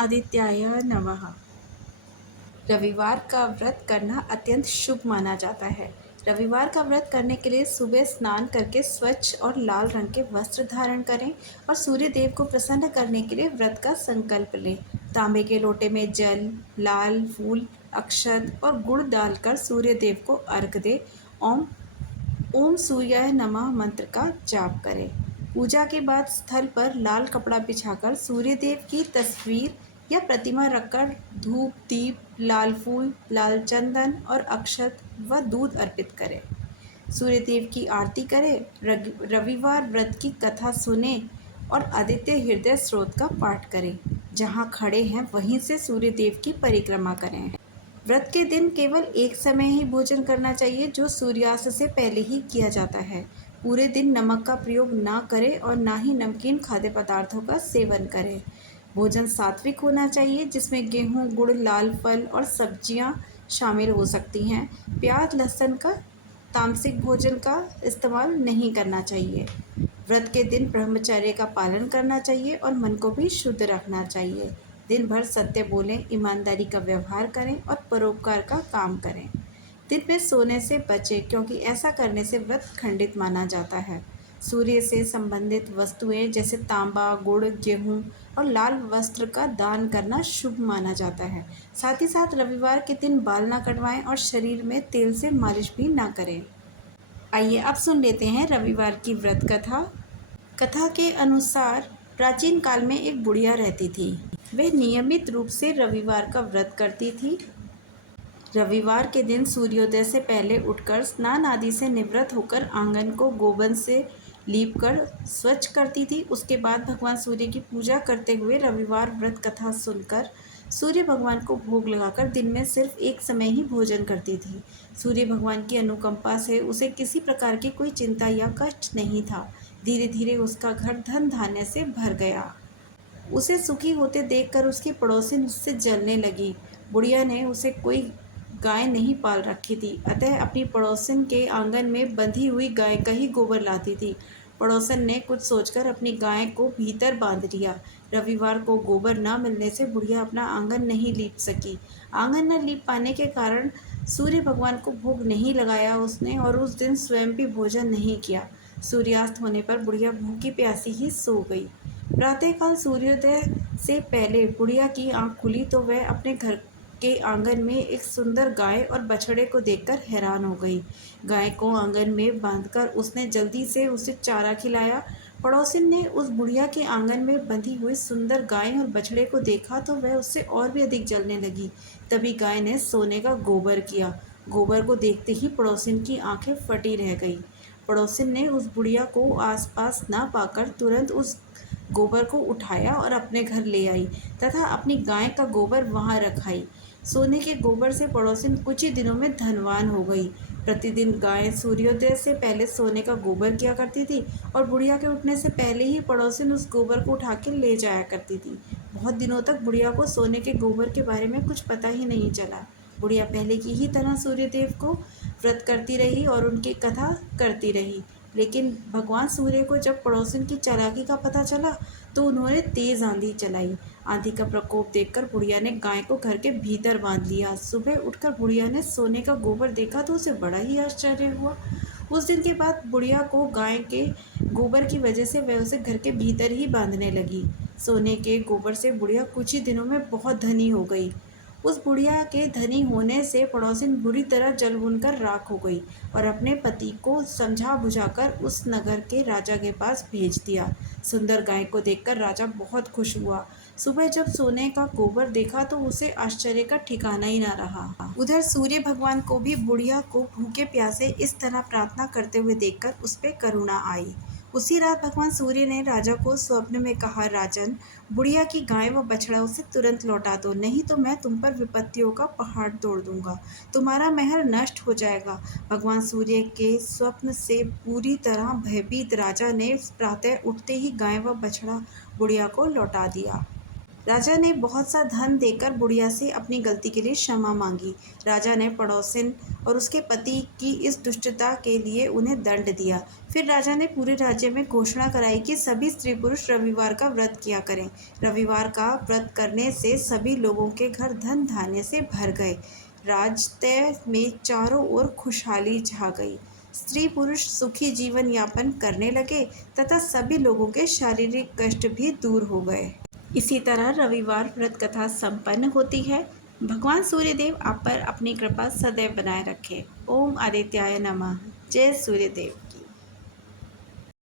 आदित्याय नमः। रविवार का व्रत करना अत्यंत शुभ माना जाता है। रविवार का व्रत करने के लिए सुबह स्नान करके स्वच्छ और लाल रंग के वस्त्र धारण करें और सूर्य देव को प्रसन्न करने के लिए व्रत का संकल्प लें। तांबे के लोटे में जल, लाल फूल, अक्षत और गुड़ डालकर सूर्य देव को अर्घ दें। ओम ओम सूर्याय नमः मंत्र का जाप करें। पूजा के बाद स्थल पर लाल कपड़ा बिछाकर सूर्य देव की तस्वीर या प्रतिमा रखकर धूप, दीप, लाल फूल, लाल चंदन और अक्षत व दूध अर्पित करें। सूर्य देव की आरती करें। रविवार व्रत की कथा सुने और आदित्य हृदय स्रोत का पाठ करें। जहाँ खड़े हैं वहीं से सूर्य देव की परिक्रमा करें। व्रत के दिन केवल एक समय ही भोजन करना चाहिए, जो सूर्यास्त से पहले ही किया जाता है। पूरे दिन नमक का प्रयोग ना करें और ना ही नमकीन खाद्य पदार्थों का सेवन करें। भोजन सात्विक होना चाहिए, जिसमें गेहूं, गुड़, लाल फल और सब्जियां शामिल हो सकती हैं। प्याज, लहसुन का तामसिक भोजन का इस्तेमाल नहीं करना चाहिए। व्रत के दिन ब्रह्मचर्य का पालन करना चाहिए और मन को भी शुद्ध रखना चाहिए। दिन भर सत्य बोलें, ईमानदारी का व्यवहार करें और परोपकार का काम करें। दिन में सोने से बचें, क्योंकि ऐसा करने से व्रत खंडित माना जाता है। सूर्य से संबंधित वस्तुएं जैसे तांबा, गुड़, गेहूं और लाल वस्त्र का दान करना शुभ माना जाता है। साथ ही साथ रविवार के दिन बाल ना कटवाएं और शरीर में तेल से मालिश भी ना करें। आइए अब सुन लेते हैं रविवार की व्रत कथा। कथा के अनुसार प्राचीन काल में एक बुढ़िया रहती थी। वह नियमित रूप से रविवार का व्रत करती थी। रविवार के दिन सूर्योदय से पहले उठकर स्नान आदि से निवृत्त होकर आंगन को गोबर से लीपकर स्वच्छ करती थी। उसके बाद भगवान सूर्य की पूजा करते हुए रविवार व्रत कथा सुनकर सूर्य भगवान को भोग लगाकर दिन में सिर्फ एक समय ही भोजन करती थी। सूर्य भगवान की अनुकंपा से उसे किसी प्रकार की कोई चिंता या कष्ट नहीं था। धीरे धीरे उसका घर धन धान्य से भर गया। उसे सुखी होते देखकर उसकी पड़ोसिन उससे जलने लगी। बुढ़िया ने उसे कोई गाय नहीं पाल रखी थी, अतः अपनी पड़ोसिन के आंगन में बंधी हुई गाय का ही गोबर लाती थी। पड़ोसन ने कुछ सोचकर अपनी गाय को भीतर बांध लिया। रविवार को गोबर न मिलने से बुढ़िया अपना आंगन नहीं लीप सकी। आंगन न लीप पाने के कारण सूर्य भगवान को भोग नहीं लगाया उसने और उस दिन स्वयं भी भोजन नहीं किया। सूर्यास्त होने पर बुढ़िया भूखी प्यासी ही सो गई। प्रातःकाल सूर्योदय से पहले बुढ़िया की आंख खुली तो वह अपने घर के आंगन में एक सुंदर गाय और बछड़े को देखकर हैरान हो गई। गाय को आंगन में बांधकर उसने जल्दी से उसे चारा खिलाया। पड़ोसिन ने उस बुढ़िया के आंगन में बंधी हुई सुंदर गाय और बछड़े को देखा तो वह उससे और भी अधिक जलने लगी। तभी गाय ने सोने का गोबर किया। गोबर को देखते ही पड़ोसिन की आंखें फटी रह गई। पड़ोसिन ने उस बुढ़िया को आसपास ना पाकर तुरंत उस गोबर को उठाया और अपने घर ले आई तथा अपनी गाय का गोबर वहां रखाई। सोने के गोबर से पड़ोसिन कुछ ही दिनों में धनवान हो गई। प्रतिदिन गाय सूर्योदय से पहले सोने का गोबर किया करती थी और बुढ़िया के उठने से पहले ही पड़ोसिन उस गोबर को उठा के ले जाया करती थी। बहुत दिनों तक बुढ़िया को सोने के गोबर के बारे में कुछ पता ही नहीं चला। बुढ़िया पहले की ही तरह सूर्यदेव को व्रत करती रही और उनकी कथा करती रही। लेकिन भगवान सूर्य को जब पड़ोसिन की चालाकी का पता चला तो उन्होंने तेज आंधी चलाई। आंधी का प्रकोप देखकर बुढ़िया ने गाय को घर के भीतर बांध लिया। सुबह उठकर बुढ़िया ने सोने का गोबर देखा तो उसे बड़ा ही आश्चर्य हुआ। उस दिन के बाद बुढ़िया को गाय के गोबर की वजह से वह उसे घर के भीतर ही बांधने लगी। सोने के गोबर से बुढ़िया कुछ ही दिनों में बहुत धनी हो गई। उस बुढ़िया के धनी होने से पड़ोसिन बुरी तरह जल भुनकर राख हो गई और अपने पति को समझा बुझाकर उस नगर के राजा के पास भेज दिया। सुंदर गाय को देखकर राजा बहुत खुश हुआ। सुबह जब सोने का गोबर देखा तो उसे आश्चर्य का ठिकाना ही ना रहा। उधर सूर्य भगवान को भी बुढ़िया को भूखे प्यासे इस तरह प्रार्थना करते हुए देखकर उस पर करुणा आई। उसी रात भगवान सूर्य ने राजा को स्वप्न में कहा, राजन, बुढ़िया की गाय व बछड़ा उसे तुरंत लौटा दो, नहीं तो मैं तुम पर विपत्तियों का पहाड़ तोड़ दूंगा। तुम्हारा महल नष्ट हो जाएगा। भगवान सूर्य के स्वप्न से पूरी तरह भयभीत राजा ने प्रातः उठते ही गाय व बछड़ा बुढ़िया को लौटा दिया। राजा ने बहुत सा धन देकर बुढ़िया से अपनी गलती के लिए क्षमा मांगी। राजा ने पड़ोसिन और उसके पति की इस दुष्टता के लिए उन्हें दंड दिया। फिर राजा ने पूरे राज्य में घोषणा कराई कि सभी स्त्री पुरुष रविवार का व्रत किया करें। रविवार का व्रत करने से सभी लोगों के घर धन धान्य से भर गए। राज्य में चारों ओर खुशहाली छा गई। स्त्री पुरुष सुखी जीवन यापन करने लगे तथा सभी लोगों के शारीरिक कष्ट भी दूर हो गए। इसी तरह रविवार व्रत कथा संपन्न होती है। भगवान सूर्यदेव आप पर अपनी कृपा सदैव बनाए रखें। ओम आदित्याय नमः। जय सूर्यदेव।